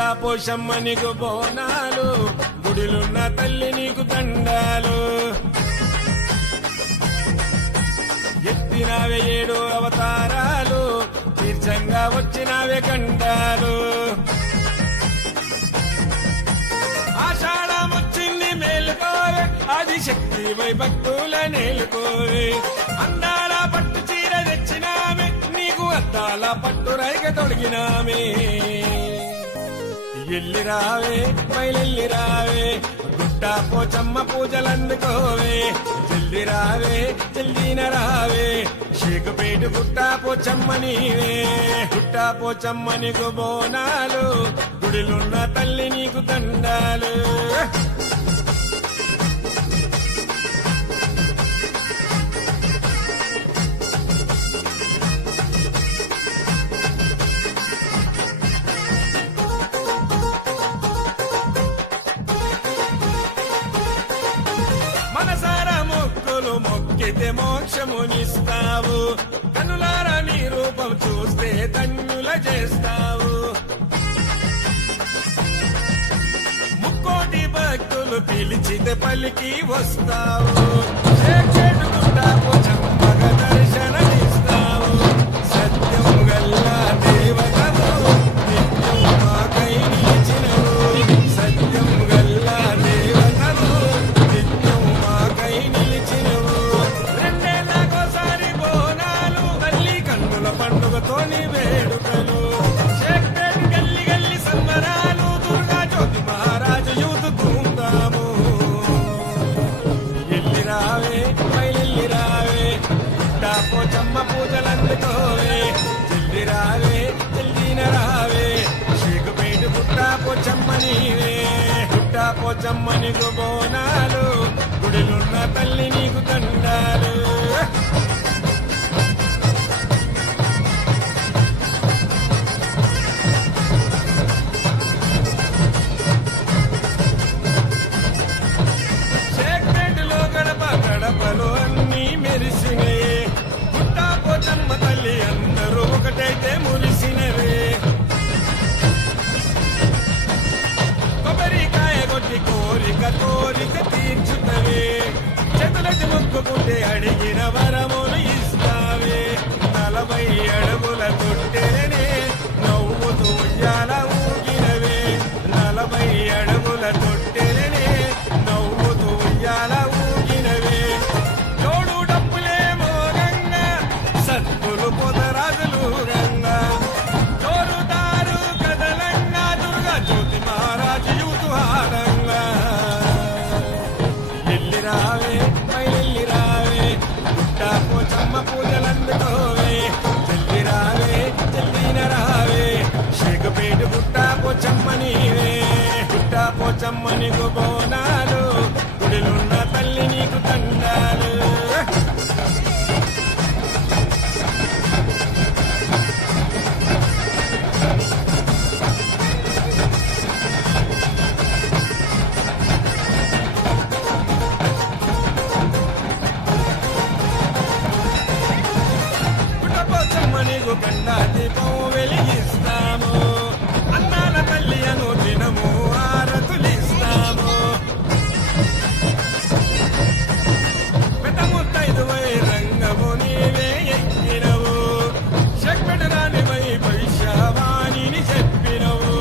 పుట్టా పోషమ్మ నీకు బోనాలు, గుడిలున్న తల్లి నీకు దండాలు. ఎత్తినావే 7 అవతారాలు, తీర్చంగా వచ్చినావే కండాలు. ఆషాఢం వచ్చింది మేలుకోవే, ఆదిశక్తి వై భక్తుల నేలుకోవే. అందాల పట్టు చీర తెచ్చినామే, నీకు అద్దాల పట్టు రైగ తొడిగినామే. ఎల్లి రావే బయలెల్లి రావే, గుట్టా పోచమ్మ పూజలందుకోవే. జల్ది రావే జల్దీన రావే, షేకుపేట గుట్టా పోచమ్మ నీవే. గుట్టా పోచమ్మ నీకు బోనాలు, గుడిలున్న తల్లి నీకు దండాలు. మనసారా మొక్కులు మొక్కితే మోక్షమునిస్తావు, కనులారా నీ రూపం చూస్తే ధన్యుల చేస్తావు. ముక్కోటి భక్తులు పిలిచితే పలికి వస్తావు, చేటుకుంటా పోచమ్మగ దర్శనమిస్తావు. సత్యం గల్లా దేవతవు, నిత్యం మాకై నిలిచినవు. సత్యం గల్లా దేవతవు, నిత్యం మాకై నిలిచినవు. రెండేళ్లకోసారి బోనాలు, తల్లి కన్నుల పండుగతోని వేడుకలు. షేక్పేట్ గల్లి గల్లి సంబరాలు, దుర్గా జ్యోతి మహారాజు యూత్ ధూమ్ధాము. ఎల్లి రావే బయలెల్లి రావే, గుట్టా పోచమ్మ పూజలందుకోవే. జల్ది రావే జల్దీన రావే, షేకుపేట గుట్టా పోచమ్మ నీవే. గుట్టా పోచమ్మ నీకు బోనాలు, గుడిలున్న తల్లి నీకు దండాలు. షేక్పేటలో గడప గడపలో అన్నీ మెరిసినే, గుట్టా పోచమ్మ తల్లి అందరూ ఒకటైతే మురిసినవే. కొబ్బరికాయ కొట్టి కోరిక కోరిక తీర్చుతవే, చేతులకి మొక్కుకుంటే అడిగిన వరములు ఇస్తావే. 40 అడుగుల తొట్టెనే నవ్వుతూ ఉయ్యాల ఊగినవే. 40 అడుగుల తొట్టెనే నవ్వుతూ ఉయ్యాల ఊగినవే. జోడు డప్పులే మోగంగా, సత్తులు పొదరాజులు గంగా. జోరుదారు కదలంగా, దుర్గా జ్యోతి మహారాజు యూతు హారంగా. ఎల్లి రావే బయలెల్లి రావే, గుట్టా పోచమ్మ పూజలందుకోవే. జల్ది రావే జల్దీన రావే, షేకుపేట గుట్టా పోచమ్మ నీవే. గుట్టా పోచమ్మ నీకు బోనాలు, గుడిలున్న తల్లి నీకు దండాలు. గుట్టా పోచమ్మ నీకు గండా దీపం వెలిగిస్తాము, అన్నాల తల్లి అను దినము ఆరతులిస్తాము. పెద్ద ముత్తైదువై రంగము నీవే ఎక్కినవు, షేక్పేట రాణివై భవిష్యవాణిని చెప్పినవు.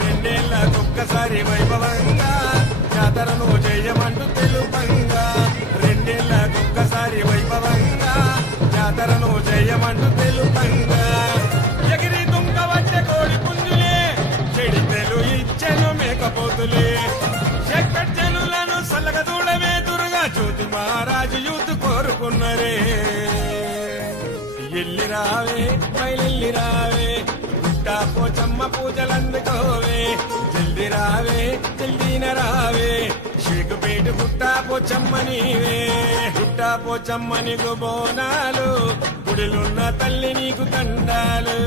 2 ఏళ్లకొక్కసారి వైభవంగా జాతరను చేయమంటూ తెలుపంగా. 2 ఏళ్లకొక్కసారి వైభవంగా జాతరను చేయమంటూ తెలుపంగా. ఎగిరి దుంగ వచ్చే కోడి పుంజులే, చెడితెలు ఇచ్చెను మేకపోతులే. షేక్పేట జనులను సల్లగ దూడమే, దుర్గా జ్యోతి మహారాజు యూత్ కోరుకున్నరే. ఎల్లి రావే బయలెల్లి రావే, గుట్టా పోచమ్మ పూజలందుకోవే. జల్ది రావే జల్దీన రావే, షేకుపేట గుట్టా పోచమ్మ నీవే. గుట్టా పోచమ్మ నీకు బోనాలు, గుడిలున్న తల్లి నీకు దండాలు.